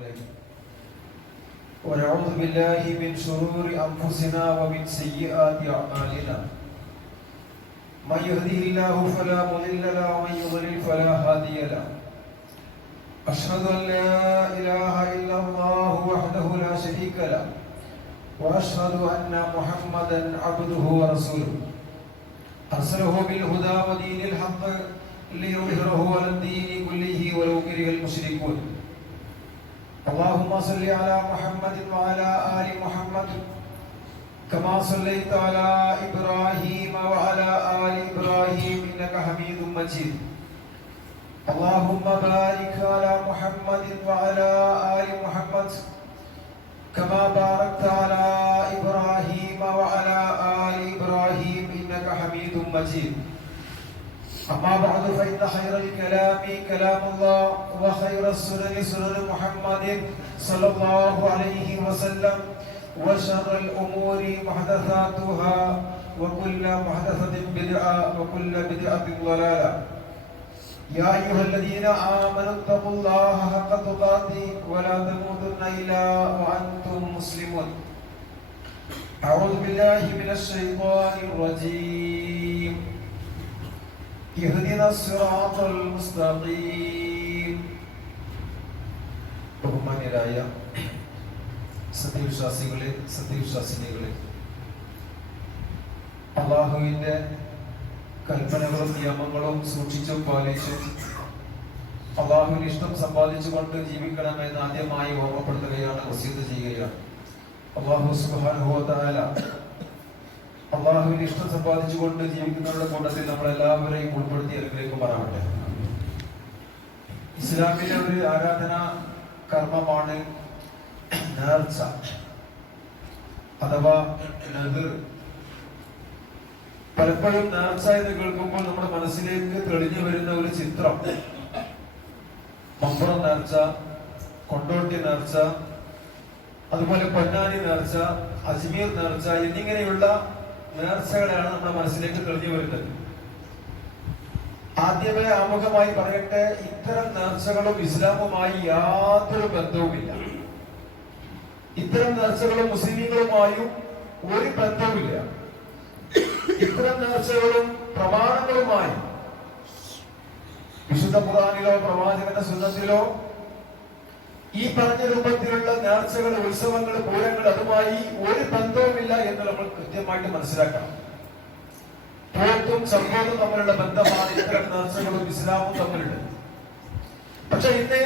عليه ونعوذ بالله من شرور أنفسنا ومن سيئات أعمالنا من يهده الله فلا مضل له ومن يضلل فلا هادي له أشهد أن لا إله إلا الله وحده لا شريك له وأشهد أن محمدا عبده ورسوله أرسله بالهدى ودين الحق ليظهره على الدين كله ولو كره المشركون اللهم صل على محمد وعلى آل محمد كما صليت على إبراهيم وعلى آل إبراهيم إنك حميد مجيد اللهم بارك على محمد وعلى آل محمد كما باركت على إبراهيم وعلى آل إبراهيم إنك حميد مجيد أما بعد فإن خير الكلام كلام الله وخير السنن سنن محمد صلى الله عليه وسلم وشر الأمور محدثاتها وكل محدثة بدعة وكل بدعة ضلالة يا أيها الذين آمنوا اتقوا الله حق تقاته ولا تموتن إلا وأنتم مسلمون أعوذ بالله من الشيطان الرجيم اهدنا الصراط المستقيم ബഹുമാന്യരായ സത്യവിശ്വാസികളെ സത്യവിശ്വാസിനികളെ അല്ലാഹുവിന്റെ കൽപ്പനകളും നിയമങ്ങളും സൂക്ഷിച്ചും പാലിച്ചും അല്ലാഹുവിന് ഇഷ്ടം സമ്പാദിച്ചുകൊണ്ട് ജീവിക്കണമെന്ന് ആദ്യമായി ഓർമ്മപ്പെടുത്തുകയാണ്, വസിയത്ത് ചെയ്യുകയാണ്. അല്ലാഹു സുബ്ഹാനഹു വ തആല അല്ലാഹുവിന് ഇഷ്ടം സമ്പാദിച്ചുകൊണ്ട് ജീവിക്കുന്നവരുടെ കൂട്ടത്തിൽ നമ്മളെല്ലാവരെയും ഉൾപ്പെടുത്തി അനുഗ്രഹിക്കുമാറാവട്ടെ. ഇസ്ലാമിലെ ഒരു ആരാധനാ കർമ്മമാണ് നേർച്ച അഥവാ നദർ. പലപ്പോഴും നേർച്ച എന്ന് കേൾക്കുമ്പോൾ നമ്മുടെ മനസ്സിലേക്ക് തെളിഞ്ഞു വരുന്ന ഒരു ചിത്രം മമ്പുറം നേർച്ച, കൊണ്ടോട്ടി നേർച്ച, അതുപോലെ പൊന്നാനി നേർച്ച, അജ്മീർ നേർച്ച എന്നിങ്ങനെയുള്ള നേർച്ചകളാണ് നമ്മുടെ മനസ്സിലേക്ക് തെളിഞ്ഞു വരുന്നത്. ആദ്യമേ ആമുഖമായി പറയട്ടെ, ഇത്തരം നേർച്ചകളും ഇസ്ലാമുമായി യാതൊരു ബന്ധവുമില്ല. ഇത്തരം നേർച്ചകളും മുസ്ലിങ്ങളുമായും ഒരു ബന്ധവുമില്ല. ഇത്തരം നേർച്ചകളും പ്രമാണങ്ങളുമായി വിശുദ്ധ ഖുർആനിലോ പ്രവാചകന്റെ സുന്നത്തിലോ ഈ പറഞ്ഞ രൂപത്തിലുള്ള നേർച്ചകൾ, ഉത്സവങ്ങൾ, പൂരങ്ങൾ അതുമായി ഒരു ബന്ധവുമില്ല എന്ന് നമ്മൾ കൃത്യമായിട്ട് മനസ്സിലാക്കണം. പോത്തും സംഭവവും തമ്മിലുള്ള ബന്ധമാണ് ഇത്തരം നേർച്ചകളും ഇസ്ലാമും തമ്മിലുണ്ട്. പക്ഷെ ഇന്ന്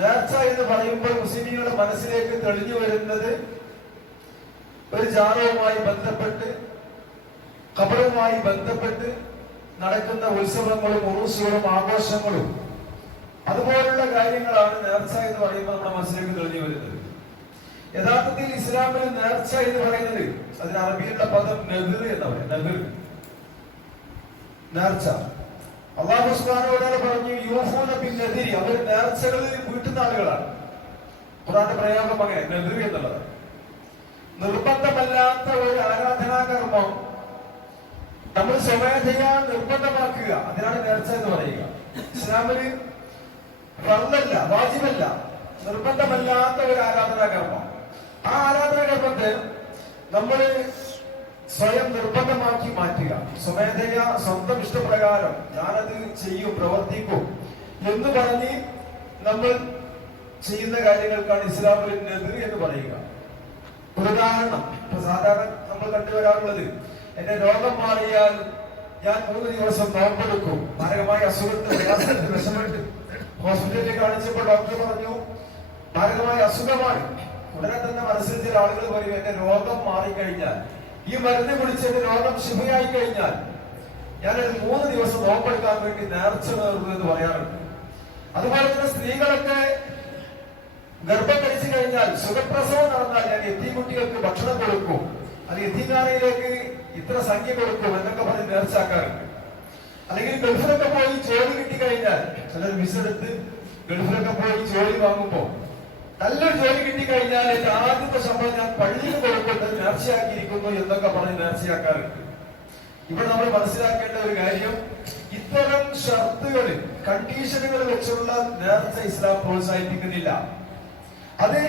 നേർച്ച എന്ന് പറയുമ്പോൾ മുസ്ലിങ്ങളുടെ മനസ്സിലേക്ക് തെളിഞ്ഞു വരുന്നത് ഒരു ജാറവുമായി ബന്ധപ്പെട്ട്, ഖബറുമായി ബന്ധപ്പെട്ട് നടക്കുന്ന ഉത്സവങ്ങളും ഉറൂസുകളും ആഘോഷങ്ങളും അതുപോലുള്ള കാര്യങ്ങളാണ് നേർച്ച എന്ന് പറയുമ്പോൾ നമ്മുടെ മനസ്സിലേക്ക് തെളിഞ്ഞു വരുന്നത്. യഥാർത്ഥത്തിൽ ഇസ്ലാമിൽ നേർച്ച എന്ന് പറയുന്നത് അതിന് അറബിയിലുള്ള പദം നദർ എന്ന് പറയും. നദർ, നേർച്ച. അല്ലാഹു സുബ്ഹാനഹു വ തആല പറഞ്ഞു യൂഫൂന ബിന്നദിരി, അവർ നേർച്ചകളിൽ വീട്ടുന്ന ആളുകളാണ്. ഖുർആന്റെ പ്രയോഗം അങ്ങനെ നദർ എന്നുള്ളത്. നിർബന്ധമല്ലാത്ത ഒരു ആരാധനാകർമ്മം നമ്മൾ സ്വമേധയാ നിർബന്ധമാക്കുക, അതിനാണ് നേർച്ച എന്ന് പറയുക. ഇസ്ലാമില് ഫർളല്ല, വാജിബല്ല, നിർബന്ധമല്ലാത്ത ഒരു ആരാധനാകർമ്മം. ആ ആരാധനാകർമ്മത്തെ നമ്മൾ സ്വയം നിർബന്ധമാക്കി മാറ്റുക. സ്വമേധയാ സ്വന്തം ഇഷ്ടപ്രകാരം ഞാനത് ചെയ്യും, പ്രവർത്തിക്കും എന്ന് പറഞ്ഞ് നമ്മൾ ചെയ്യുന്ന കാര്യങ്ങൾക്കാണ് ഇസ്ലാമിൽ നദർ എന്ന് പറയുക. ഒരു ഉദാഹരണം, ഇപ്പൊ സാധാരണ നമ്മൾ കണ്ടുവരാറുള്ളത്, എന്റെ രോഗം മാറിയാൽ ഞാൻ 3 ദിവസം നോമ്പെടുക്കും. മാരകമായ അസുഖത്തിന് പ്രയാസത്തിന് വിഷമിട്ട് ഹോസ്പിറ്റലിൽ കാണിച്ചപ്പോൾ ഡോക്ടർ പറഞ്ഞു മാരകമായ അസുഖമാണ്. ഉടനെ തന്നെ മനസ്സിൽ ചില ആളുകൾ പറയും, എന്റെ രോഗം മാറിക്കഴിഞ്ഞാൽ, ഈ മരുന്ന് കുടിച്ച് എന്റെ രോഗം ശുഭയായി കഴിഞ്ഞാൽ ഞാനൊരു 3 ദിവസം നോമ്പെടുക്കാൻ വേണ്ടി നേർച്ച നേർന്നു എന്ന് പറയാറുണ്ട്. അതുപോലെ തന്നെ സ്ത്രീകളൊക്കെ ഗർഭം ധരിച്ചു കഴിഞ്ഞാൽ, സുഖപ്രസവം നടന്നാൽ ഞാൻ എത്തിക്കുട്ടികൾക്ക് ഭക്ഷണം കൊടുക്കും, അത് എത്തിക്കാനയിലേക്ക് ഇത്ര സംഖ്യ കൊടുക്കും എന്നൊക്കെ പറഞ്ഞ് നേർച്ചാക്കാറുണ്ട്. അല്ലെങ്കിൽ ഗൾഫിലൊക്കെ പോയി ജോലി കിട്ടിക്കഴിഞ്ഞാൽ, ചിലർ വിസ എടുത്ത് ഗൾഫിലൊക്കെ പോയി ജോലി വാങ്ങുമ്പോ നല്ലൊരു ജോലി കിട്ടിക്കഴിഞ്ഞാൽ എന്റെ ആദ്യത്തെ ശമ്പളം ഞാൻ പള്ളിയിൽ കൊടുക്കുന്നത് നേർച്ചയാക്കിയിരിക്കുന്നു എന്നൊക്കെ പറഞ്ഞ് നേർച്ചയാക്കാറുണ്ട്. ഇവിടെ നമ്മൾ മനസ്സിലാക്കേണ്ട ഒരു കാര്യം, ഇത്തരം ഷർത്തുകൾ, കണ്ടീഷനുകൾ വെച്ചുള്ള നേർച്ച ഇസ്ലാം പ്രോത്സാഹിപ്പിക്കുന്നില്ല. അത്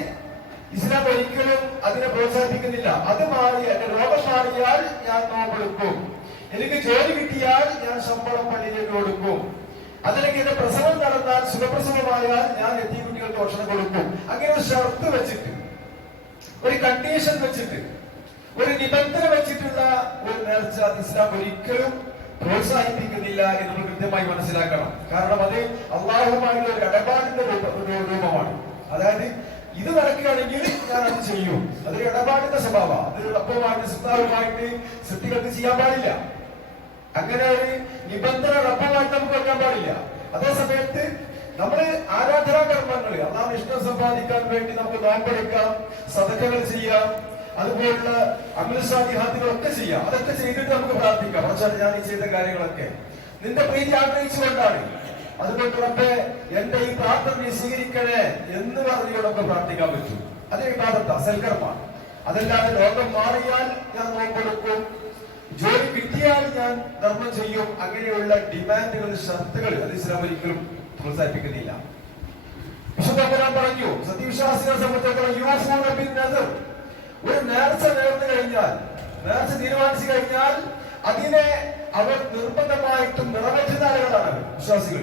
ഇസ്ലാം ഒരിക്കലും അതിനെ പ്രോത്സാഹിപ്പിക്കുന്നില്ല. അത് മാറി എന്റെ രോഗം മാറിയാൽ ഞാൻ നോമ്പെടുക്കും, എനിക്ക് ജോലി കിട്ടിയാൽ ഞാൻ ശമ്പളം പള്ളിയിലേക്ക് കൊടുക്കും, അതിലേക്ക് എന്റെ പ്രസവം നടന്നാൽ സുഖപ്രസവമായാൽ ഞാൻ എത്തിയ കുട്ടികൾക്ക് ഭക്ഷണം കൊടുക്കും. അങ്ങനെ ഒരു ഷർത്ത് വെച്ചിട്ട്, ഒരു കണ്ടീഷൻ വെച്ചിട്ട്, ഒരു നിബന്ധന വെച്ചിട്ടുള്ള ഒരു നേർച്ച ഇസ്ലാം ഒരിക്കലും പ്രോത്സാഹിപ്പിക്കുന്നില്ല എന്ന് നമ്മൾ കൃത്യമായി മനസ്സിലാക്കണം. കാരണം അത് അള്ളാഹുമായുള്ള ഒരു ഇടപാടിന്റെ രൂപമാണ്. അതായത് ഇത് നടക്കുകയാണെങ്കിൽ ഞാൻ അത് ചെയ്യും, അതൊരു ഇടപാടിന്റെ സ്വഭാവം. അതൊരു റബ്ബുമായിട്ട് സിദ്ധാവുമായിട്ട് സൃഷ്ടികൾക്ക് ചെയ്യാൻ പാടില്ല. അങ്ങനെ ഒരു നിബന്ധന റബ്ബുമായിട്ട് നമുക്ക് വെക്കാൻ പാടില്ല. അതേ സമയത്ത് നമ്മള് ആരാധനാ കർമ്മങ്ങൾ അള്ളാഹു ഇഷ്ടം സമ്പാദിക്കാൻ വേണ്ടി നമുക്ക് നോമ്പെടുക്കാം, സദഖകൾ ചെയ്യാം, അതുപോലുള്ള അമൽസാദിഹാത്തുകളൊക്കെ ചെയ്യാം. അതൊക്കെ ചെയ്തിട്ട് നമുക്ക് പ്രാർത്ഥിക്കാം. പക്ഷേ ഞാൻ ഈ ചെയ്ത കാര്യങ്ങളൊക്കെ നിന്റെ പ്രീതി ആഗ്രഹിച്ചുകൊണ്ടാണ്, അതുകൊണ്ട് റബ്ബേ എന്റെ ഈ പ്രാർത്ഥന നീ സ്വീകരിക്കണേ എന്ന് പറഞ്ഞുകൊണ്ടൊക്കെ പ്രാർത്ഥിക്കാൻ പറ്റും. അത് ഇബാദത്താ, സൽക്കർമ്മമാണ്. അതല്ലാതെ രോഗം മാറിയാൽ ഞാൻ നോമ്പെടുക്കും, ജോലി കിട്ടിയാൽ ഞാൻ ധർമ്മം ചെയ്യും, അങ്ങനെയുള്ള ഡിമാൻഡുകൾ, ഷർത്തുകൾ അത് ഇസ്ലാം ഒരിക്കലും പ്രോത്സാഹിപ്പിക്കുന്നില്ല. വിശുദ്ധ ഖുർആൻ പറഞ്ഞു, സത്യവിശ്വാസികളെ സംബന്ധിച്ചിടത്തോളം ഒരു നേർച്ച നേർന്നു കഴിഞ്ഞാൽ, നേർച്ച തീരുമാനിച്ചു കഴിഞ്ഞാൽ അതിനെ അവർ നിർബന്ധമായിട്ടും നിറവേറ്റുന്ന ആളുകളാണ് വിശ്വാസികൾ.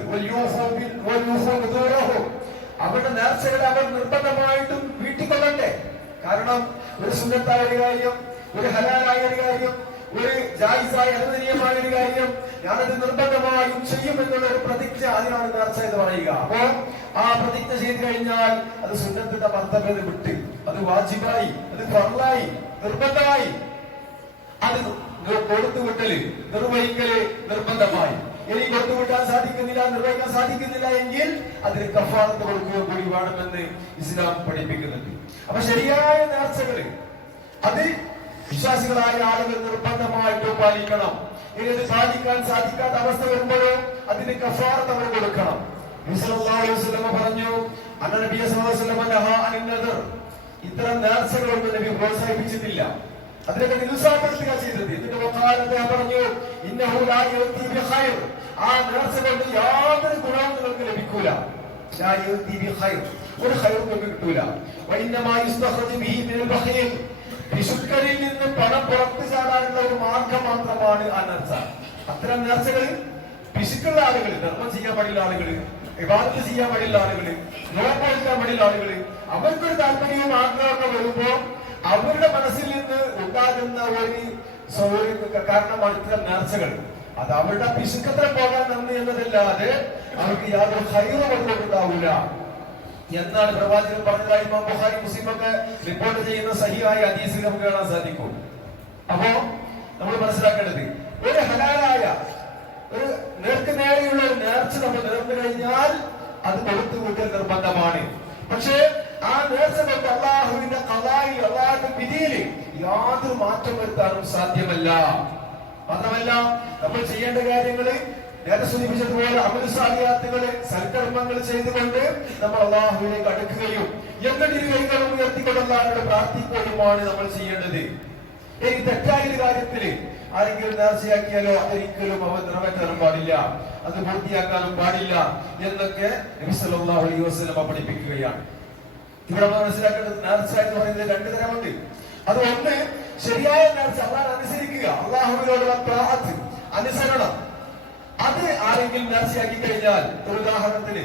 അവരുടെ നേർച്ചകളെ അവർ നിർബന്ധമായിട്ടും വീട്ടിക്കൊള്ളണ്ടേ. കാരണം ഒരു സുന്നത്തായ ഒരു കാര്യം, ഒരു ഹലാലായ ഒരു കാര്യം, ഒരു ജായിസായ അനുവദനീയമായ ഒരു കാര്യം ഞാനത് നിർബന്ധമായും ചെയ്യും എന്നുള്ള ഒരു പ്രതിജ്ഞ, അതിനാണ് നേർച്ച എന്ന് പറയുക. അപ്പോ ആ പ്രതിജ്ഞ ചെയ്തു കഴിഞ്ഞാൽ അത് സുന്നത്തിന്റെ മർത്തബത വിട്ട് അത് വാജിബായി, അത് ഫർളായി, നിർബന്ധമായി. അത് കൊടുത്തുവിട്ടല്, നിർവഹിക്കല് നിർബന്ധമായി. ഇനി കൊടുത്തുവിട്ടാൻ സാധിക്കുന്നില്ല, നിർവഹിക്കാൻ സാധിക്കുന്നില്ല എങ്കിൽ അതിന് കഫാറത്ത് കൊടുക്കുക കൂടി വേണമെന്ന് ഇസ്ലാം പഠിപ്പിക്കുന്നുണ്ട്. അപ്പൊ ശരിയായ നേർച്ചകള് അത് വിശ്വാസികളായ ആളുകൾ നിർബന്ധമായിട്ട് പാലിക്കണം. ഇനി അത് പാലിക്കാൻ സാധിക്കാത്ത അവസ്ഥ വരുമ്പോഴോ അതിന് കഫാറത്ത് അവർ കൊടുക്കണം. പറഞ്ഞു, ഇത്തരം നേർച്ചകളൊന്നും നബി പ്രോത്സാഹിപ്പിച്ചിട്ടില്ല, അതിനൊക്കെ നിരുത്സാഹപ്പെടുത്തുക ചെയ്തത്. എന്നിട്ട് അദ്ദേഹം പറഞ്ഞു, ആ നേർച്ച കൊണ്ട് യാതൊരു ഗുണവും നിങ്ങൾക്ക് ലഭിക്കൂല, ഒരു ഹൈറും നിങ്ങൾക്ക് കിട്ടൂല. പിശുക്കരിൽ നിന്ന് പണം പുറത്തു ചാടാനുള്ള ഒരു മാർഗം മാത്രമാണ് ആ നേർച്ച. അത്തരം നേർച്ചകൾ പിശുക്കുള്ള ആളുകൾ, ധർമ്മം ചെയ്യാൻ പാടില്ല ആളുകൾ, ഇബാദത്ത് ചെയ്യാൻ പാടില്ല ആളുകൾ, നോമ്പ് എടുക്കാൻ പാടില്ല ആളുകൾ, അവർക്കൊരു താല്പര്യവും ആഗ്രഹമൊക്കെ വരുമ്പോ അവരുടെ മനസ്സിൽ നിന്ന് ഉണ്ടാകുന്ന ഒരു കാരണമാണ് ഇത്തരം നേർച്ചകൾ. അത് അവരുടെ പിശുക്കത്ര പോകാൻ നന്ദി എന്നതല്ലാതെ അവർക്ക് യാതൊരു ഹൈറും ഉണ്ടാവൂല എന്നാണ് പ്രവാചകൻ പറഞ്ഞതായി ഇമാം ബുഖാരി, മുസ്ലിം ഒക്കെ റിപ്പോർട്ട് ചെയ്യുന്ന സഹിഹായ ഹദീസിൽ നമുക്ക് കാണാൻ സാധിക്കും. അപ്പോ നമ്മൾ മനസ്സിലാക്കേണ്ടത്, ഒരു ഹലാലായ ഒരു നേർക്കുനേരെയുള്ള ഒരു നേർച്ച നമ്മൾ നേർന്നു കഴിഞ്ഞാൽ അത് കൊടുത്തു കൂട്ടൽ നിർബന്ധമാണ്. പക്ഷേ ആ നേർച്ച കൊണ്ട് അള്ളാഹുവിന്റെ ഖദായിൽ, അള്ളാഹുവിന്റെ വിധിയിൽ യാതൊരു മാറ്റം വരുത്താനും സാധ്യമല്ല. മാത്രമല്ല നമ്മൾ ചെയ്യേണ്ട കാര്യങ്ങള് നേരത്തെ സൂചിപ്പിച്ചതുപോലെ അമൽസാലിയാത്തുകള്, സൽക്കർമ്മങ്ങൾ ചെയ്തുകൊണ്ട് നമ്മൾ അള്ളാഹുവിലേക്ക് അടുക്കുകയും എന്നിട്ട് ഇരു കൈകളും ഉയർത്തിക്കൊണ്ട് അള്ളാഹുവിനോട് പ്രാർത്ഥിക്കുകയുമാണ് നമ്മൾ ചെയ്യേണ്ടത്. ഈ തെറ്റായ ഒരു കാര്യത്തില് ആരെങ്കിലും നേർച്ചയാക്കിയാലോ അതൊരിക്കലും അവർ നിറവേറ്റാനും പാടില്ല, അത് പൂർത്തിയാക്കാനും പാടില്ല എന്നൊക്കെ നബി സല്ലല്ലാഹു അലൈഹി വസല്ലം പഠിപ്പിക്കുകയാണ്. ഇവിടെ മനസ്സിലാക്കേണ്ടത്, നേർച്ച എന്ന് പറയുന്നത് രണ്ടു തരമുണ്ട്. അത് ഒന്ന്, ശരിയായ നേർച്ച, അള്ളാഹ് അനുസരിക്കുക, അള്ളാഹുവിനോടുള്ള ത്വാഅത്ത്, അനുസരണം. അത് ആരെങ്കിലും നേർച്ചയാക്കി കഴിഞ്ഞാൽ, ഒരു ഉദാഹരണത്തിന്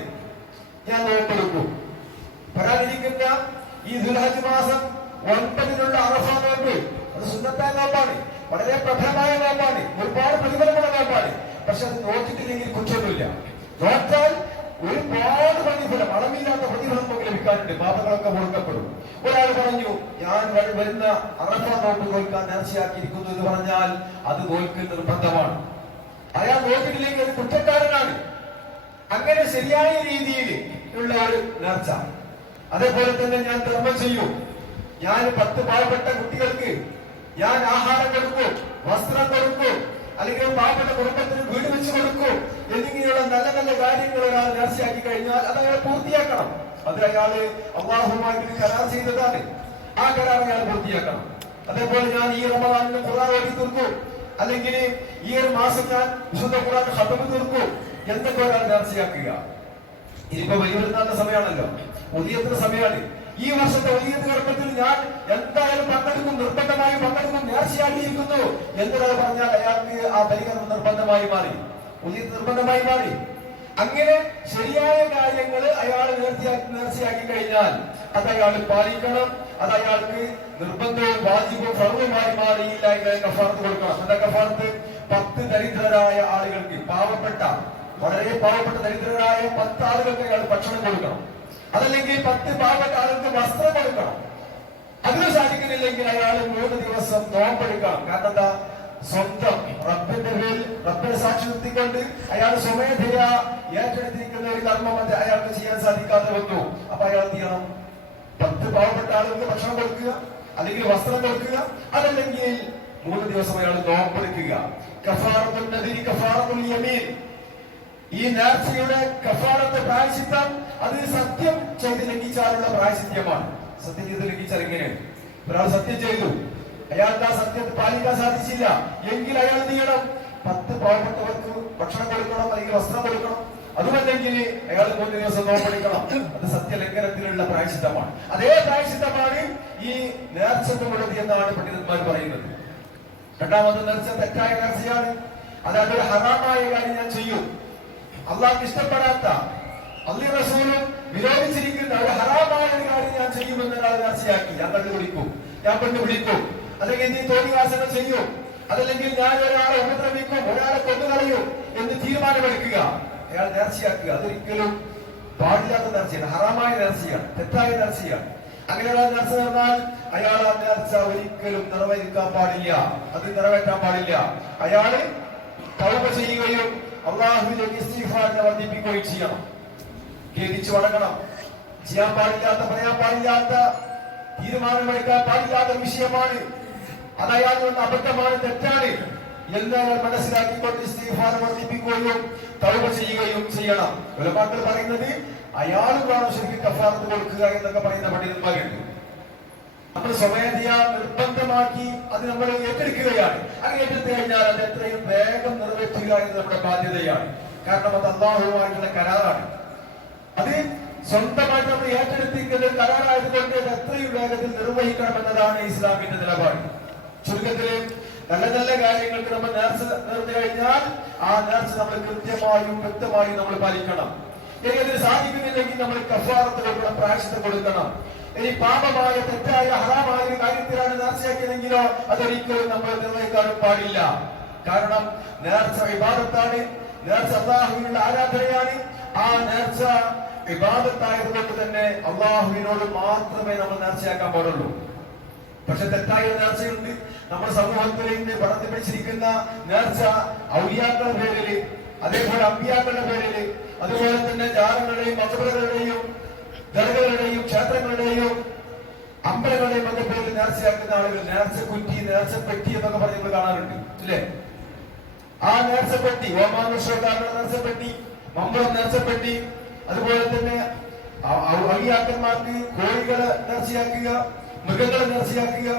ഞാൻ നോമ്പെടുക്കും, വരാനിരിക്കുന്ന ഈ ദുൽഹജ്ജ് മാസം 9 അറഫ നോമ്പ്, അത് സുന്നത്തായ നോമ്പാണ്, വളരെ പ്രധാനമായ നോമ്പാണ്, ഒരുപാട് പ്രതിഫലമുള്ള നോമ്പാണ്. പക്ഷെ അത് നോക്കിയിട്ടില്ലെങ്കിൽ കുറ്റമൊന്നുമില്ല. നോറ്റാൽ ഒരുപാട് പ്രതിഫലം, അളവില്ലാത്ത പ്രതിഫലം നമുക്ക് ലഭിക്കാനുണ്ട്, പാപങ്ങളൊക്കെ പൊറുക്കപ്പെടും. ഒരാൾ പറഞ്ഞു, ഞാൻ വരുന്ന അറഫ നോമ്പ് നോൽക്കാൻ നേർച്ചയാക്കിയിരിക്കുന്നു എന്ന് പറഞ്ഞാൽ അത് നോൽക്കൽ നിർബന്ധമാണ്. അയാൾ നോക്കിയിട്ടില്ലെങ്കിൽ അത് കുറ്റക്കാരനാണ്. അങ്ങനെ ശരിയായ രീതിയിൽ ഉള്ള ഒരു നേർച്ച. അതേപോലെ തന്നെ ഞാൻ ധർമ്മം ചെയ്യും, ഞാൻ 10 പാവപ്പെട്ട കുട്ടികൾക്ക് ഞാൻ ആഹാരം കൊടുക്കും, വസ്ത്രം കൊടുക്കും, അല്ലെങ്കിൽ പാവപ്പെട്ട കുടുംബത്തിന് വീട് വെച്ച് കൊടുക്കും എന്നിങ്ങനെയുള്ള നല്ല നല്ല കാര്യങ്ങൾ ഒരാൾ നേർച്ചയാക്കി കഴിഞ്ഞാൽ അത് അയാൾ പൂർത്തിയാക്കണം. അത് അയാള് അല്ലാഹുവുമായിട്ട് കരാർ ചെയ്തതാണ്, ആ കരാർ അയാൾ പൂർത്തിയാക്കണം. അതേപോലെ ഞാൻ ഈ റമദാനിന് ഖുർആൻ ഓതി തീർക്കും, അല്ലെങ്കിൽ ഈ ഒരു മാസം ഞാൻ വിശുദ്ധ ഖുർആൻ ഖത്മ് തീർക്കും എന്നൊക്കെ ഒരാൾ നേർച്ചയാക്കുക. ഇനിയിപ്പോ വലിയ പെരുന്നാളിന്റെ സമയമാണല്ലോ, പുതിയത്തിന്റെ സമയമാണ്. ഈ വർഷത്തെ വലിയ ഗർഭത്തിൽ ഞാൻ എന്തായാലും പങ്കെടുക്കും, നിർബന്ധമായി പങ്കെടുക്കും, നേർച്ചയാക്കിയിരിക്കുന്നു എന്നൊരാൾ പറഞ്ഞാൽ അയാൾക്ക് ആ ബലികർമ്മം നിർബന്ധമായി മാറി, വലിയ നിർബന്ധമായി മാറി. അങ്ങനെ ശരിയായ കാര്യങ്ങൾ അയാൾ നേർച്ചയാക്കി കഴിഞ്ഞാൽ അത് അയാൾ പാലിക്കണം. അത് അയാൾക്ക് നിർബന്ധവും വാജിബവും ഫർളുമായി മാറിയില്ല എങ്കിൽ കഫാറത്ത് കൊടുക്കണം. എന്താ കഫാറത്ത്? 10 ദരിദ്രരായ ആളുകൾക്ക്, പാവപ്പെട്ട വളരെ പാവപ്പെട്ട ദരിദ്രരായ 10 ആളുകൾക്ക് അയാൾ ഭക്ഷണം കൊടുക്കണം. അതല്ലെങ്കിൽ 10 പാവപ്പെട്ട ആളുകൾക്ക് വസ്ത്രം കൊടുക്കണം. അതിന് സാധിക്കുന്നില്ലെങ്കിൽ അയാൾ 3 ദിവസം നോമ്പെടുക്കണം. കാരണം എന്താ? സ്വന്തം റബ്ബിന്റെ പേരിൽ റബ്ബിനെ സാക്ഷി നിർത്തിക്കൊണ്ട് അയാൾ സ്വമേധയാ ഏറ്റെടുത്തിരിക്കുന്ന ഒരു കർമ്മം അയാൾക്ക് ചെയ്യാൻ സാധിക്കാതെ വന്നു. അപ്പൊ അയാൾ എന്ത് ചെയ്യണം? 10 പാവപ്പെട്ട ആളുകൾക്ക് ഭക്ഷണം കൊടുക്കുക, അല്ലെങ്കിൽ വസ്ത്രം കൊടുക്കുക, അതല്ലെങ്കിൽ 3 ദിവസം അയാൾ നോമ്പെടുക്കുക. കഫാറത്തുൽ നദിരി കഫാറത്തുൽ യമീൻ. ഈ നേർച്ചയുടെ കഫാറത്ത് പ്രായശ്ചിത്തം അത് സത്യം ചെയ്ത് ലംഘിച്ചാലുള്ള പ്രായശ്ചിത്യമാണ്. സത്യം ചെയ്ത് ലംഘിച്ചാൽ എങ്ങനെയാണ്? ഒരാൾ സത്യം ചെയ്തു, അയാൾക്ക് ആ സത്യത്തെ പാലിക്കാൻ സാധിച്ചില്ല എങ്കിൽ അയാൾ എന്ത് ചെയ്യണം? 10 പാവപ്പെട്ടവർക്ക് ഭക്ഷണം കൊടുക്കണം, അല്ലെങ്കിൽ വസ്ത്രം കൊടുക്കണം. അതുമല്ലെങ്കിൽ അയാൾ 3 ദിവസം നോമ്പെടുക്കണം. അത് സത്യലംഘനത്തിനുള്ള പ്രായശ്ചിത്തമാണ്. അതേ പ്രായശ്ചിത്തമാണ് ഈ നേർച്ചക്കുള്ളത് എന്നാണ് പണ്ഡിതന്മാർ പറയുന്നത്. രണ്ടാമത് നേർച്ച തെറ്റായ നേർച്ചയാണ്. അതായത് ഒരു ഹറാമായ കാര്യം ഞാൻ ചെയ്യും, അള്ളാഹ്ക്ക് ഇഷ്ടപ്പെടാത്ത, അല്ലാഹു റസൂലും വിരോധിച്ചിരിക്കുന്ന ഒരു ഹറാമായ ഒരു കാര്യം ഞാൻ ചെയ്യുമെന്ന് ഒരാൾ നേർച്ചയാക്കി. ഞാൻ കണ്ടു പിടിക്കും, ഞാൻ പെണ്ണു പിടിക്കും, അല്ലെങ്കിൽ നീ തോന്നിവാസനം ചെയ്യും, അതല്ലെങ്കിൽ ഞാൻ ഒരാളെ ഉപദ്രവിക്കും, ഒരാളെ കൊന്നുകളയും എന്ന് തീരുമാനമെടുക്കുക, അയാൾ നേർച്ചയാക്കുക. അതൊരിക്കലും പാടില്ലാത്ത നേർച്ചയാണ്, ഹറാമായ നേർച്ചയാണ്, തെറ്റായ നേർച്ചയാണ്. അങ്ങനെ ഒരാൾ നേർച്ച നേർന്നാൽ അയാൾ ആ നേർച്ച ഒരിക്കലും നിറവേറ്റാൻ പാടില്ല, അത് നിറവേറ്റാൻ പാടില്ല. അയാള് തൗബ ചെയ്യുകയും അല്ലാഹുവിലേക്ക് ഇസ്തിഗ്ഫാറിനെ വർദ്ധിപ്പിക്കുകയും ചെയ്യണം. ഖേദിച്ചു മടങ്ങണം. ചെയ്യാൻ പാടില്ലാത്ത, പറയാൻ പാടില്ലാത്ത, തീരുമാനമെടുക്കാൻ പാടില്ലാത്ത വിഷയമാണ്, അത് അയാളിൽ നിന്ന് അബദ്ധമാണ്, തെറ്റാണ് എന്ന് അയാൾ മനസ്സിലാക്കിക്കൊണ്ട് ഇസ്തിഗ്ഫാർ വർദ്ധിപ്പിക്കുകയും തൗബ ചെയ്യുകയും ചെയ്യണം. ഉലമാക്കൾ പറയുന്നത് അയാളുകളാണ് ശരിക്കും കഫാറത്ത് കൊടുക്കുക എന്നൊക്കെ പറയുന്ന പണ്ഡിതന്മാരുണ്ട്. നമ്മൾ സ്വമേധയാ നിർബന്ധമാക്കി അത് നമ്മൾ ഏറ്റെടുക്കുകയാണ്. അങ്ങനെ ഏറ്റെടുത്തു കഴിഞ്ഞാൽ അത് എത്രയും വേഗം നിറവേറ്റുക എന്ന് നമ്മുടെ ബാധ്യതയാണ്. കാരണം അത് അല്ലാഹുവുമായിട്ടുള്ള കരാറാണ്. അത് സ്വന്തമായിട്ട് നമ്മൾ ഏറ്റെടുത്തിരിക്കുന്ന കരാറായതുകൊണ്ട് അത് എത്രയും വേഗത്തിൽ നിർവഹിക്കണം എന്നതാണ് ഇസ്ലാമിന്റെ നിലപാട്. ചുരുക്കത്തില് നല്ല നല്ല കാര്യങ്ങൾക്ക് നമ്മൾ നേർച്ച നേർന്നു കഴിഞ്ഞാൽ ആ നേർച്ച നമ്മൾ കൃത്യമായും വ്യക്തമായും നമ്മൾ പാലിക്കണം. ഇനി അതിന് സാധിക്കുന്നില്ലെങ്കിൽ നമ്മൾ കഫാറത്ത് കൊടുക്കണം, പ്രായശ്ചിത്തം കൊടുക്കണം. ഇനി പാപമായ, തെറ്റായ, ഹറാമായ ഒരു കാര്യത്തിലാണ് നേർച്ചയാക്കിയതെങ്കിലോ അതൊരിക്കലും നമ്മൾ നിർവഹിക്കാനും പാടില്ല. കാരണം നേർച്ച ഇബാദത്താണ്, നേർച്ച അല്ലാഹുവിനുള്ള ആരാധനയാണ്. ആ നേർച്ച ഇബാദത്തായതുകൊണ്ട് തന്നെ അല്ലാഹുവിനോട് മാത്രമേ നമ്മൾ നേർച്ചയാക്കാൻ പാടുള്ളൂ. പക്ഷെ തെറ്റായ നേർച്ചയുണ്ട്. നമ്മുടെ സമൂഹത്തിൽ ഇന്ന് പടർത്തി പിടിച്ചിരിക്കുന്ന നേർച്ച ഔലിയാക്കളുടെ പേരില്, അതേപോലെ അമ്പിയാക്കളുടെ പേരില്, അതുപോലെ തന്നെ ജാറങ്ങളുടെയും മതപരങ്ങളുടെയും ദർഗകളുടെയും ക്ഷേത്രങ്ങളുടെയും അമ്പലങ്ങളുടെയും ഒക്കെ പേരിൽ നേർച്ചയാക്കുന്ന ആളുകൾ നേർച്ചക്കുറ്റി, നേർച്ചപ്പെട്ടി എന്നൊക്കെ പറഞ്ഞ് നമ്മൾ കാണാറുണ്ട്, ഇല്ലേ? ആ നേർച്ചപ്പെട്ടി, ഓമാനുഷോട്ടാരുടെ നേർച്ചപ്പെട്ടി, മമ്പളം നേർച്ചപ്പെട്ടി, അതുപോലെ തന്നെ ഔലിയാക്കന്മാർക്ക് കോഴികളെ നേർച്ചയാക്കുക, മൃഗങ്ങളെ നേർച്ചയാക്കുക,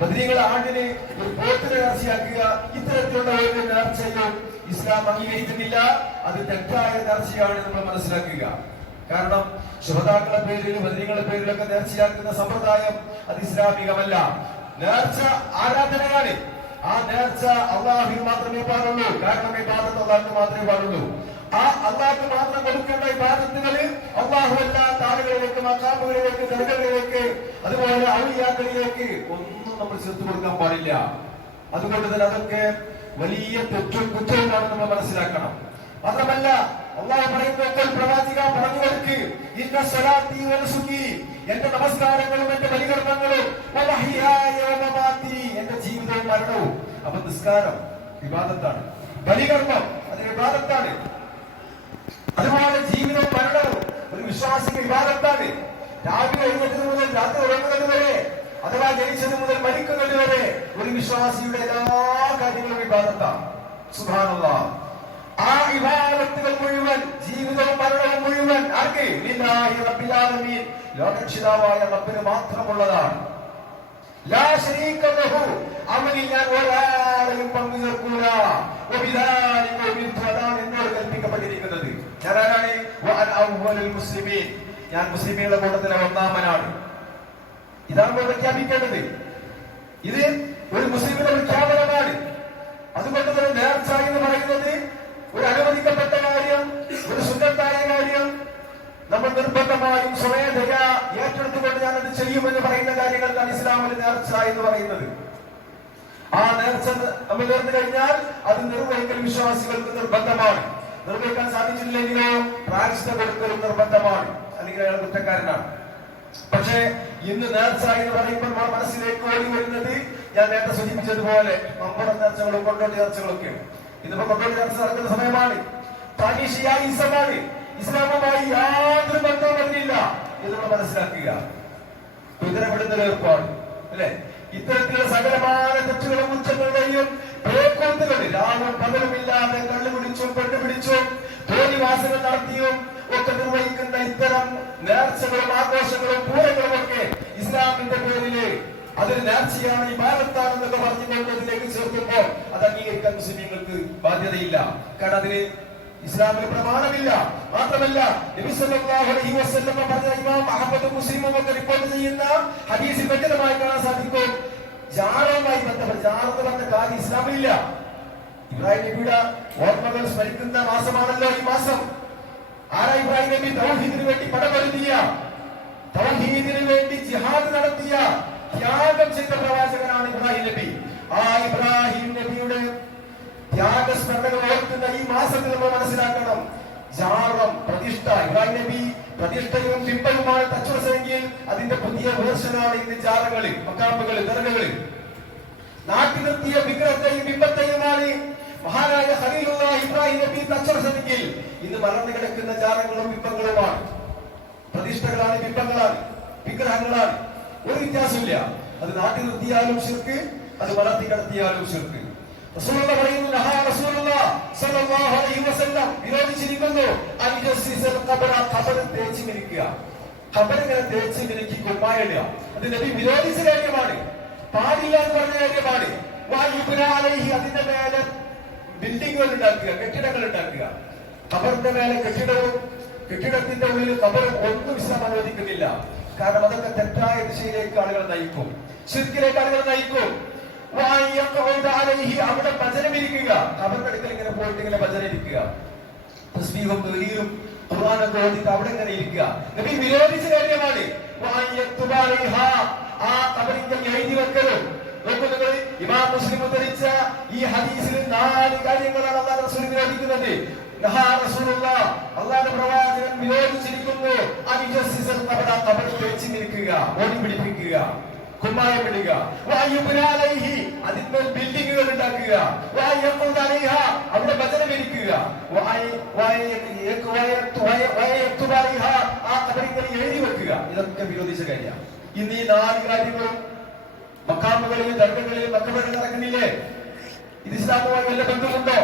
ബദരീകളെ ആണ്ടിനെ ഒരു പോത്തിനെ നേർച്ചയാക്കുക. ഇത്തരത്തിലുള്ള ഒരു നേർച്ചയും ഇസ്ലാം അംഗീകരിക്കുന്നില്ല. അത് തെറ്റായ നേർച്ചയാണ് നമ്മൾ മനസ്സിലാക്കുക. കാരണം ശുഹദാക്കളുടെ പേരിൽ, ബദരീകളുടെ പേരിലൊക്കെ നേർച്ചയാക്കുന്ന സമ്പ്രദായം അത് ഇസ്ലാമികമല്ല. നേർച്ച ആരാധനയാണ്. ആ നേർച്ച അള്ളാഹുവിന് മാത്രമേ പാടുള്ളൂ. കാരണം ഇബാദത്ത് അള്ളാഹുവിന് മാത്രമേ പാടുള്ളൂ. ആ അള്ളാഹുക്ക് മാത്രം കൊടുക്കേണ്ട ഇബാദത്തുകള് അള്ളാഹുവല്ലാത്ത ആളുകളിലേക്ക്, മഖാമുകളിലേക്ക്, ദർഗകളിലേക്ക്, അതുപോലെ ഔലിയാക്കളിലേക്ക് ഒന്നും നമ്മൾ ചേർത്ത് കൊടുക്കാൻ പാടില്ല. അതുകൊണ്ട് തന്നെ അതൊക്കെ വലിയ തെറ്റും കുറ്റവുമാണ് നമ്മൾ മനസ്സിലാക്കണം. മാത്രമല്ല അള്ളാഹു പറയുമ്പോൾ പ്രവാചക പറഞ്ഞു കൊടുക്ക്, ഇന്ന സ്വലാത്തി വനുസുക്കി, എന്റെ നമസ്കാരങ്ങളും എന്റെ ബലികർമ്മങ്ങളും വമഹ്യായ വമമാതി, എന്റെ ജീവിതവും മരണവും. അപ്പൊ നിസ്കാരം ഇബാദത്താണ്, ബലികർമ്മം അത് ഇബാദത്താണ്, അതുപോലെ ജീവിതവും മരണവും ഒരു വിശ്വാസിക്ക് ഇബാദത്താണ്. രാവിലെ എഴുന്നേറ്റത് മുതൽ രാത്രി ഉറങ്ങുന്നത് വരെ, അഥവാ ജനിച്ചത് മുതൽ മരിക്കുന്നത് വരെ ഒരു വിശ്വാസിയുടെ എല്ലാ കാര്യങ്ങളും ഇബാദത്താണ്. സുബ്ഹാനല്ലാഹ്. ആ ഇബാദത്തുകൾ മുഴുവൻ, ജീവിതവും മരണവും മുഴുവൻ ആർക്ക്? ലില്ലാഹി റബ്ബിൽ ആലമീൻ, ലോകരക്ഷിതാവായ റബ്ബിന് മാത്രമുള്ളതാണ്. ലാ ശരീക ലഹു, അവനിൽ ഞാൻ ഒരാളെയും പങ്കു ചേർക്കൂല. വബിദാലിക ഉമിർതു, അതാണ് എന്നോട് കൽപ്പിക്കപ്പെട്ടിരിക്കുന്നത്. ഞാനാണ് വഅന അവ്വലുൽ മുസ്ലിമീൻ, ഞാൻ മുസ്ലിമീങ്ങളുടെ കൂട്ടത്തിലെ ഒന്നാമനാണ്. ഇതാണ് നമ്മൾ പ്രഖ്യാപിക്കേണ്ടത്. ഇത് ഒരു മുസ്ലിമിന്റെ പ്രഖ്യാപനമാണ്. അതുകൊണ്ട് തന്നെ നേർച്ച എന്ന് പറയുന്നത് ഒരു അനുവദിക്കപ്പെട്ട കാര്യം, ഒരു സുന്നത്തായ കാര്യം. നമ്മൾ നിർബന്ധമായും സ്വമേധയാ ഏറ്റെടുത്തുകൊണ്ട് ഞാനത് ചെയ്യുമെന്ന് പറയുന്ന കാര്യങ്ങൾക്കാണ് ഇസ്ലാമിൽ നേർച്ച എന്ന് പറയുന്നത്. ആ നേർച്ച നമ്മൾ നേർന്നു കഴിഞ്ഞാൽ അത് നിർവഹിക്കൽ വിശ്വാസികൾക്ക് നിർബന്ധമാണ്. നിർവഹിക്കാൻ സാധിച്ചില്ലെങ്കിലോ പ്രായശ്ചിത്തം കൊടുക്കലും നിർബന്ധമാണ്, അല്ലെങ്കിൽ അയാൾ കുറ്റക്കാരനാണ്. പക്ഷേ ഇന്ന് നേർച്ച എന്ന് പറയുമ്പോൾ നമ്മുടെ മനസ്സിലേക്ക് ഓടി വരുന്നത് ഞാൻ നേരത്തെ സൂചിപ്പിച്ചതുപോലെ നമ്മുടെ നേർച്ചകളും കൊണ്ടോട്ടി നേർച്ചകളൊക്കെയാണ്. ഇന്നിപ്പോ കൊണ്ടോട്ടി നേർച്ച നടക്കുന്ന സമയമാണ്, താനീഷിയായിസമാണ്, ഇസ്ലാമുമായി യാതൊരു ബന്ധവും അതിനില്ല എന്ന് നമ്മൾ മനസ്സിലാക്കുക. കുതിരപ്പെടുന്ന ഏർപ്പാട് അല്ലെ, ഇത്തരത്തിലുള്ള സകലമായ തെറ്റുകളും കുറ്റങ്ങളുടെയും പേക്കോത്തുകളിൽ രാവും പകലുമില്ലാതെ കള്ളുപിടിച്ചും പെണ്ണുപിടിച്ചും തോന്നിവാസങ്ങൾ നടത്തിയും ഒക്കെ നിർവഹിക്കുന്ന ഇത്തരം നേർച്ചകളും ആഘോഷങ്ങളും പൂരങ്ങളും ഒക്കെ ഇസ്ലാമിന്റെ പേരില് അതൊരു നേർച്ചയാണ്, ഈ ഭാരത്താണെന്നൊക്കെ പറഞ്ഞുകൊണ്ട് അതിലേക്ക് ചേർക്കുമ്പോൾ അത് അംഗീകരിക്കാൻ മുസ്ലിങ്ങൾക്ക് ബാധ്യതയില്ല. കാരണം അതിന് ഇസ്ലാമിന് പ്രമാണമില്ല. മാത്രമല്ല നബി സല്ലല്ലാഹു അലൈഹി വസല്ലം പറഞ്ഞ ഇമാം അഹ്മദ് മുസ്ലിമും ഒക്കെ റിപ്പോർട്ട് ചെയ്യുന്ന ഹദീസിൽ വ്യക്തമായി കാണാൻ സാധിക്കും, ജാറുമായി ബന്ധപ്പെട്ട ജാറെന്ന് പറഞ്ഞ കാര്യം ഇസ്ലാമിലില്ല. ഇബ്രാഹിം നബിയുടെ ഓർമ്മകൾ സ്മരിക്കുന്ന മാസമാണല്ലോ ഈ മാസം. ആരാ ഇബ്രാഹിം നബി? തൗഹീദിന് വേണ്ടി പടപൊരുതിയ, തൗഹീദിന് വേണ്ടി ജിഹാദ് നടത്തിയ, ത്യാഗം ചെയ്ത പ്രവാചകനാണ് ഇബ്രാഹിം നബി. ആ ഇബ്രാഹിം നബിയുടെ ത്യാഗസ്മരണകൾ ഓർക്കുന്ന ഈ മാസത്തിൽ നമ്മൾ മനസ്സിലാക്കണം, ജാറം പ്രതിഷ്ഠ, ഇബ്രാഹിം നബി പ്രതിഷ്ഠയും ബിംബവുമാണ് തച്ചുവെങ്കിൽ അതിന്റെ പുതിയ വേർഷനാണ് ഇന്ന് ജാറകളിൽ, മക്കാമുകളിൽ, ദർഗകളിൽ നാട്ടി നിർത്തിയ വിഗ്രഹത്തെയും ബിംബത്തെയുമാണ് മഹാനായ ഖലീലുള്ളാഹി ഇബ്രാഹിം നബി തച്ചുവെങ്കിൽ ഇന്ന് മറന്നു കിടക്കുന്ന ജാറങ്ങളും ബിംബങ്ങളുമാണ്. പ്രതിഷ്ഠകളാണ്, ബിംബങ്ങളാണ്, വിഗ്രഹങ്ങളാണ്. ഒരു വ്യത്യാസമില്ല. അത് നാട്ടി നിർത്തിയാലും ശിർക്ക്, അത് വളർത്തി കിടത്തിയാലും ശിർക്ക്. റസൂലുള്ള പറയുന്നു, നഹാ റസൂലുള്ളാഹി സ്വല്ലല്ലാഹു അലൈഹി വസല്ലം വിരോധിച്ചിരിക്കുന്നു അൻജസ്സിൽ ഖബറ, ഖബർ തേച്ച് മിനുക്കുക. ഖബർ ഇങ്ങനെ തേച്ച് മിനുക്കി കുമ്മായിടുക. അത് നബി വിരോധിച്ച കാര്യമാണ്, പാടില്ല എന്ന് പറഞ്ഞ കാര്യമാണ്. വയുബ്ന അലൈഹി, അതിന്റെ മേലെ ബിൽഡിങ്ങുകൾ ഉണ്ടാക്കുക, കെട്ടിടങ്ങൾ ഉണ്ടാക്കുക. ഖബറിന്റെ മേലെ കെട്ടിടവും കെട്ടിടത്തിന്റെ ഉള്ളിൽ ഖബറും ഒന്നും ഇസ്ലാം അനുവദിക്കുന്നില്ല. കാരണം അതൊക്കെ തെറ്റായ ദിശയിലേക്ക് ആളുകൾ നയിക്കും, ശിർക്കിലേക്ക് ആളുകൾ നയിക്കും. അവിടെ ഭജനമിരിക്കുക, ഖബറിന്റെ അടുക്കൽ ഇങ്ങനെ പോയിട്ട് ഇങ്ങനെ ഭജനമിരിക്കുക, തസ്ബീഹും തഹ്ലീലും ഖുർആനൊക്കെ ഓതിട്ട് അവിടെ ഇങ്ങനെ ഇരിക്കുക. നബി വിരോധിച്ച കാര്യമാണ്. ആ ഖബറിൽ എഴുതി വെക്കലും. നോക്കൂ നിങ്ങൾ, ഇമാം മുസ്ലിം ഉദ്ധരിച്ച ഈ ഹദീസിൽ 4 കാര്യങ്ങളാണ് അല്ലാഹു റസൂൽ വിരോധിക്കുന്നത്. അല്ലാഹുവിന്റെ പ്രവാചകൻ വിരോധിച്ചിരിക്കുന്നു അൻജസ്സിൽ ഖബറ, ഖബർ തേച്ച് നിൽക്കുക, ഓടി പിടിപ്പിക്കുക, കുമ്മായം ഇടുക. അതിന്മേൽ ബിൽഡിങ്ങുകൾ ഉണ്ടാക്കുക. അവിടെ ഭജനം ഇരിക്കുക. ആ ഖബറിൽ എഴുതി വെക്കുക. ഇതൊക്കെ വിരോധിച്ച കാര്യമാണ്. ഇന്ന് ഈ 4 കാര്യങ്ങളും മഖാമുകളിൽ, ദർഗകളിൽ, മക്കബറിൽ നടക്കുന്നില്ലേ? ഇത് ഇസ്ലാമുമായി വല്ല ബന്ധമുണ്ടോ?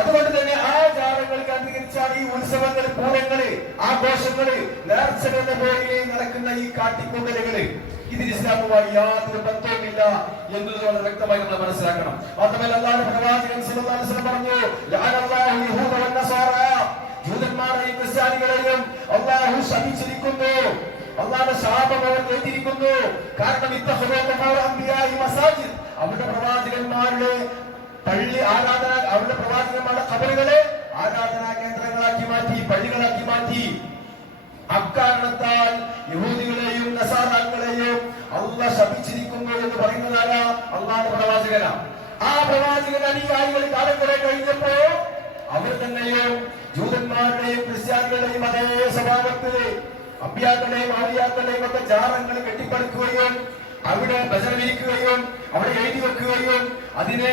അതുകൊണ്ട് തന്നെ ആ ജാറങ്ങൾ കേന്ദ്രീകരിച്ചാണ് ഈ ഉത്സവങ്ങൾ, പൂരങ്ങള്, ആഘോഷങ്ങള്, നേർച്ചകളുടെ പേരിൽ നടക്കുന്ന ഈ കാട്ടിക്കൂട്ടലുകള്. ഇതിന് ഇസ്ലാമുമായി യാതൊരു ബന്ധവുമില്ല എന്നത് വളരെ വ്യക്തമായി നമ്മൾ മനസ്സിലാക്കണം. മാത്രമല്ല അല്ലാഹുവിന്റെ പ്രവാചകൻ സല്ലല്ലാഹു അലൈഹി വസല്ലം പറഞ്ഞു, ലഅനല്ലാഹു യഹൂദ വന്നസാറ, ജൂതന്മാരെയും ക്രിസ്ത്യാനികളെയും അല്ലാഹു ശപിച്ചിരിക്കുന്നു, അല്ലാഹുവിന്റെ ശാപം അവർ ഏറ്റിരിക്കുന്നു. കാരണം അവരുടെ പ്രവാചകന്മാരുടെ പള്ളി ആരാധന, അവരുടെ പ്രവാചകന്മാരുടെ ഖബറുകളെ ആരാധനാ കേന്ദ്രങ്ങളാക്കി മാറ്റി, പള്ളികളാക്കി മാറ്റി. അക്കാരണത്താൽ യഹൂദികളെയും നസാറാക്കളെയും അല്ലാഹു ശപിച്ചിരിക്കുന്നു എന്ന് പറയുന്നതാരാ? അല്ലാഹുവിന്റെ പ്രവാചകനാ. ആ പ്രവാചകൻ അനുയായികൾ കാലം കുറെ കഴിഞ്ഞപ്പോ അവർ തന്നെയും ജൂതന്മാരുടെയും ക്രിസ്ത്യാനികളുടെയും അതേ സ്വഭാവത്തില് അമ്പിയാക്കളെയും ഔലിയാക്കളെയും ഒക്കെ ജാറങ്ങൾ കെട്ടിപ്പടുക്കുകയും അവിടെ ഭജനമിരിക്കുകയും അവിടെ എഴുതി വെക്കുകയും അതിനെ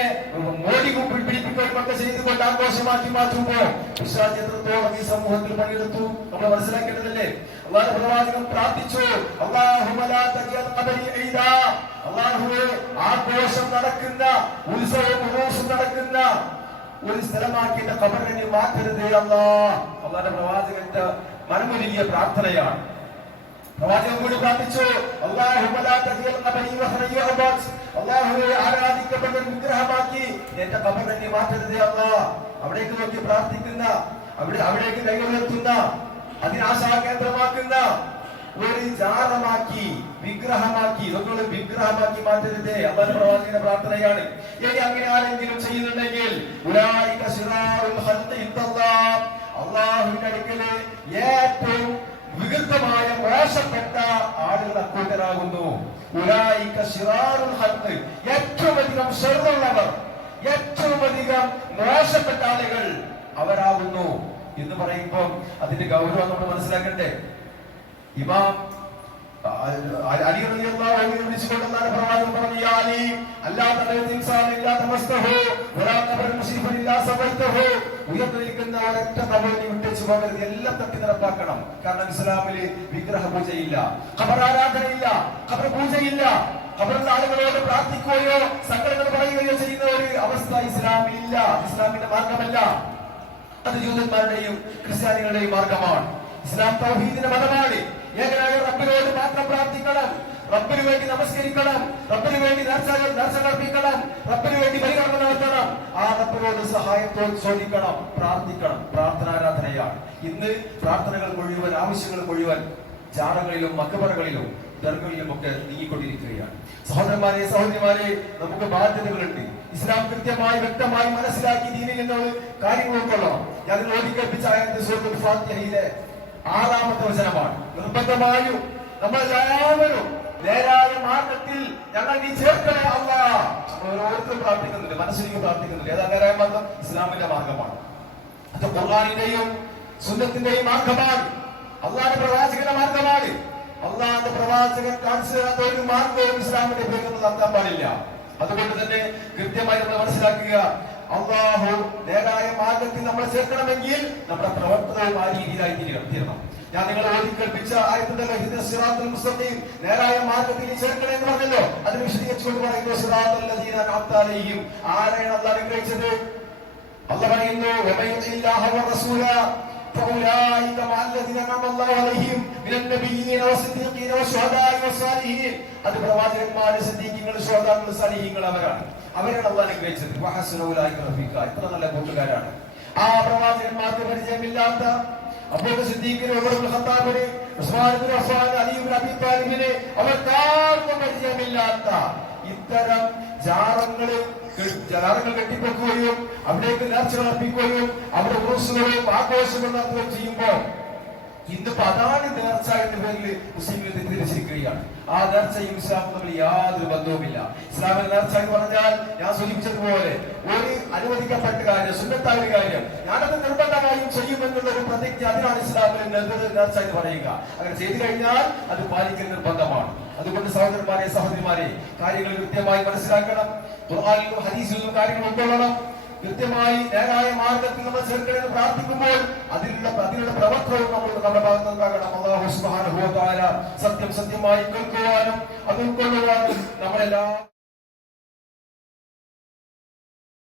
മോടി പിടിപ്പിക്കുകയും ഒക്കെ ചെയ്തുകൊണ്ട് ആഘോഷമാക്കി മാറ്റുമ്പോ പിശാച് എത്രത്തോളം ഈ സമൂഹത്തിൽ പണിയെടുത്തു നമ്മൾ മനസ്സിലാക്കേണ്ടതല്ലേ? അല്ലാഹുവിന്റെ പ്രവാചകൻ പ്രാർത്ഥിച്ചു, അല്ലാഹുവേ, ആഘോഷം നടക്കുന്ന, ഉത്സവം ഉറൂസും നടക്കുന്ന ഒരു സ്ഥലമാക്കി എന്റെ ഖബറിനെ മാറ്റരുതേ അല്ലാഹ്. അല്ലാഹുവിന്റെ പ്രവാചകന്റെ മനമൊരുങ്ങിയ പ്രാർത്ഥനയാണ്. പ്രവാചകൻ കൂടി പ്രാർത്ഥിച്ചു, അല്ലാഹുവേ, ആരാധിക്കപ്പെടുന്ന വിഗ്രഹമാക്കി എന്റെ ഖബറിനെ മാറ്റരുതേ അല്ലാഹ്. അവിടേക്ക് നോക്കി പ്രാർത്ഥിക്കുന്ന, അവിടേക്ക് കൈ ഉയർത്തുന്ന, അതിനാശാ കേന്ദ്രമാക്കുന്ന ഒരു ജാറമാക്കി വിഗ്രഹമാക്കി ഇതൊക്കെ വിഗ്രഹമാക്കി മാറ്റരുതേ. അല്ലാഹു പ്രവാചകന്റെ പ്രാർത്ഥനയാണ്. ഇനി അങ്ങനെ ആരെങ്കിലും ചെയ്യുന്നുണ്ടെങ്കിൽ ഉലൈക ശിറാറുൽ ഖൽഖി ഇൻദല്ലാഹ്, അല്ലാഹുവിന്റെ അടുക്കൽ ഏറ്റവും വികൃതമായ മോശപ്പെട്ട ആളുകൾ അക്കൂട്ടരാകുന്നു. ഉലൈക ശിറാറുൽ ഖൽഖി, ഏറ്റവും അധികം ശർറുള്ളവർ, ഏറ്റവും അധികം മോശപ്പെട്ട ആളുകൾ അവരാകുന്നു എന്ന് പറയുമ്പോൾ അതിന്റെ ഗൗരവം നമ്മൾ മനസ്സിലാക്കണ്ടേ. ഇമാം അലി റളിയല്ലാഹു അൻഹു വിളിച്ചുകൊണ്ടാണ് പ്രവാചകൻ പറഞ്ഞു, യാ അലി അല്ലാ തഖൽതു ഇൻസാന ഇല്ലാ തമസ്തഹു വലാ ഖബറ മുസ്ലിമൻ ഇല്ലാ സബൈതഹു. ഉയർന്നിരിക്കുന്ന ഒരൊറ്റ കബറിനെ വിട്ടേച്ചു പോകരുത്, എല്ലാം തട്ടി നിറപ്പാക്കണം. കാരണം ഇസ്ലാമിൽ വിഗ്രഹ പൂജയില്ല, ഖബർ ആരാധനയില്ല, ഖബർ പൂജയില്ല. ഖബറിന്റെ ആളുകളോട് പ്രാർത്ഥിക്കുകയോ സങ്കടങ്ങൾ പറയുകയോ ചെയ്യുന്ന ഒരു അവസ്ഥ ഇസ്ലാമിലില്ല. ഇസ്ലാമിന്റെ മാർഗമല്ല, അത് ജൂതന്മാരുടെയും ക്രിസ്ത്യാനികളുടെയും മാർഗമാണ്. ഇസ്ലാം തൗഹീദിന്റെ മതമാണ്. ഏകനായ റബ്ബിനോട് മാത്രം പ്രാർത്ഥിക്കണം, റബ്ബിന് വേണ്ടി നമസ്കരിക്കണം, റബ്ബിന് വേണ്ടി നേർച്ചകർപ്പിക്കണം, റബ്ബിന് വേണ്ടി ബലികർമ്മം നടത്തണം, ആ റബ്ബിനോട് സഹായത്തോട് ചോദിക്കണം, പ്രാർത്ഥിക്കണം. പ്രാർത്ഥനാരാധനയാണ്. ഇന്ന് പ്രാർത്ഥനകൾ മുഴുവൻ, ആവശ്യങ്ങൾ മുഴുവൻ ജാറകളിലും മക്ബറകളിലും ദർഗകളിലും ഒക്കെ നീങ്ങിക്കൊണ്ടിരിക്കുകയാണ്. സഹോദരന്മാരെ, സഹോദരിമാരെ, നമുക്ക് ബാധ്യതകളുണ്ട്. ഇസ്ലാം കൃത്യമായി വ്യക്തമായി മനസ്സിലാക്കി ദീനിൽ നിന്നുള്ള കാര്യങ്ങൾ ഉൾക്കൊള്ളണം. ഞാൻ ഓടിക്കൽപ്പിച്ച ആയത്ത് സൂറത്തുൽ ഫാത്തിഹയിലെ 6-ാമത്തെ വചനമാണ്. നിർബന്ധമായും നമ്മളെല്ലാവരും നേരായ മാർഗത്തിൽ ഞങ്ങൾ നീ ചേർക്കണേ അല്ലാഹ്. ഓരോരുത്തരും പ്രാർത്ഥിക്കുന്നുണ്ട്, മനസ്സിലേക്ക് പ്രാർത്ഥിക്കുന്നുണ്ട്. ഏതാ നേരായ മാർഗം? ഇസ്ലാമിന്റെ മാർഗമാണ്. അത് ഖുർആനിന്റെയും സുന്നത്തിന്റെയും മാർഗമാണ്, അല്ലാഹുവിന്റെ പ്രവാചകന്റെ മാർഗമാണ്. അല്ലാഹുവിന്റെ പ്രവാചകൻ കാണിച്ചു തരാത്ത ഒരു മാർഗവും ഇസ്ലാമിന്റെ പേരിൽ നടത്താൻ പാടില്ല. അതുകൊണ്ട് തന്നെ കൃത്യമായി നമ്മൾ മനസ്സിലാക്കുക, അല്ലാഹു നേരായ മാർഗത്തിൽ നമ്മൾ ചേർക്കണമെങ്കിൽ നമ്മുടെ പ്രവർത്തനവും ആ രീതിയിലായി തീരണം. ഞാൻ നിങ്ങളെ ഓടിക്കൽപ്പിച്ച ആയത്തുണ്ടല്ലോ, സിറാത്തുൽ മുസ്തഖീം, നേരായ മാർഗത്തിൽ ചേർക്കണേ എന്ന് പറഞ്ഞല്ലോ. അത് വിശദീകരിച്ചുകൊണ്ട് പറയുന്നു, സിറാത്തുൽ ലദീന അൻഅംത അലൈഹിം, ആരെയാണ് അല്ലാഹു അനുഗ്രഹിച്ചത്? അല്ലാഹു പറയുന്നു, വമയ്യുതില്ലാഹ വറസൂല فأولئك مع الذين أنعم الله عليهم من النبيين والصديقين والشهداء والصالحين. അത് പ്രവാചകന്മാരും സിദ്ദീഖീങ്ങളും ശുഹദാക്കളും സാലിഹീങ്ങളും അവരാണ്. അവരാണ് അല്ലാഹു അനുഗ്രഹിച്ചത്. വഹസന ഉലൈക റഫീഖ, എത്ര നല്ല കൂട്ടുകാരാണ്. ആ പ്രവാചകന്മാർക്ക് പരിചയമില്ലാത്ത അബൂബക്കർ സിദ്ദീഖിനെ, ഉമർ ഇബ്നു ഖത്താബിനെ, ഉസ്മാൻ ഇബ്നു അഫ്ഫാൻ, അലി ഇബ്നു അബീ താലിബിനെ അവർക്കാർക്കും പരിചയമില്ലാത്ത ഇത്തരം ജാറങ്ങൾ കെട്ടിപ്പൊക്കുകയും അവിടേക്ക് നേർച്ചകൾ അർപ്പിക്കുകയും അവിടെ ഉറസുകളും ആഘോഷങ്ങളും നടത്തുകയും ചെയ്യുമ്പോൾ ഇന്നിപ്പോ അതാണ് നേർച്ച എന്ന പേരിൽ മുസ്ലിംകൾ തെറ്റിദ്ധരിച്ചിരിക്കുകയാണ്. ആ നേർച്ചയും ഇസ്ലാമും തമ്മിൽ യാതൊരു ബന്ധവുമില്ല. ഇസ്ലാമിൽ നേർച്ച എന്ന് പറഞ്ഞാൽ ഞാൻ സൂചിപ്പിച്ചതുപോലെ ഒരു അനുവദിക്കപ്പെട്ട കാര്യം, സുന്നത്തായ ഒരു കാര്യം, ഞാനത് നിർബന്ധമായും ചെയ്യുമെന്നുള്ള ഒരു പ്രതിജ്ഞ, അതിനാണ് ഇസ്ലാമിൽ നേർച്ച എന്ന് പറയുക. അങ്ങനെ ചെയ്തു കഴിഞ്ഞാൽ അത് പാലിക്കൽ നിർബന്ധമാണ്. അതുകൊണ്ട് സഹോദരന്മാരെ, സഹോദരിമാരെ, കാര്യങ്ങൾ കൃത്യമായി മനസ്സിലാക്കണം. ഖുർആനിലും ഹദീസിലും കാര്യങ്ങൾ ഉൾക്കൊള്ളണം. കൃത്യമായി നേരായ മാർഗത്തിൽ നമ്മൾ ചേർക്കണമെന്ന് പ്രാർത്ഥിക്കുമ്പോൾ അതിനുള്ള പ്രവർത്തനവും നമ്മുടെ ഭാഗത്ത് ഉണ്ടാകണം. അല്ലാഹു സുബ്ഹാനഹു വ തആല സത്യം സത്യമായി കേൾക്കുവാനും അത് ഉൾക്കൊള്ളുവാനും നമ്മളെല്ലാം